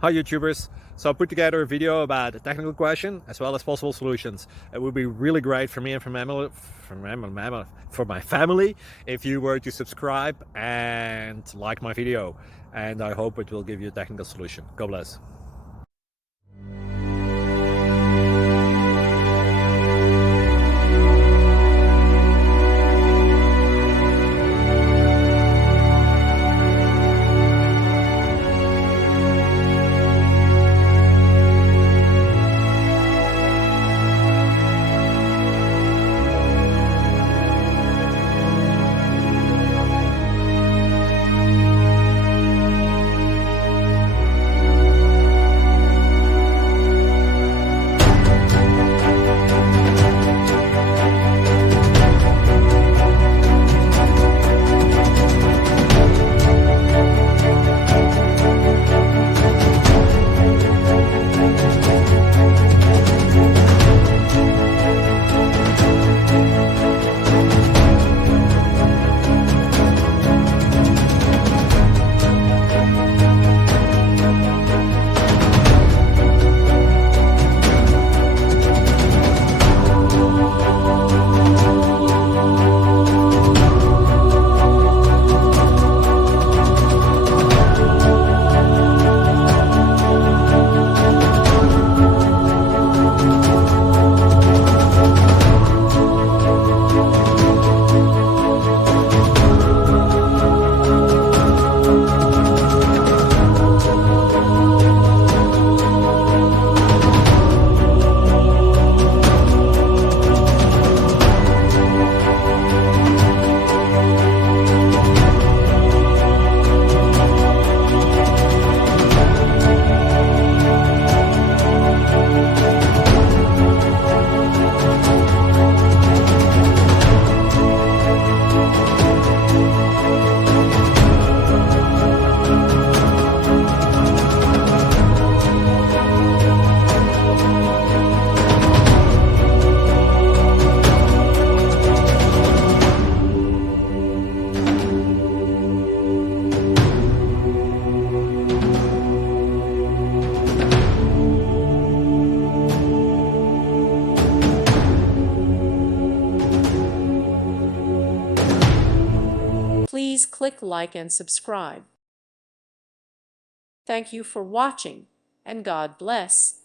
Hi YouTubers! So I put together a video about a technical question as well as possible solutions. It would be really great for me and for my family if you were to subscribe and like my video, and I hope it will give you a technical solution. God bless. Please click like and subscribe. Thank you for watching, and God bless.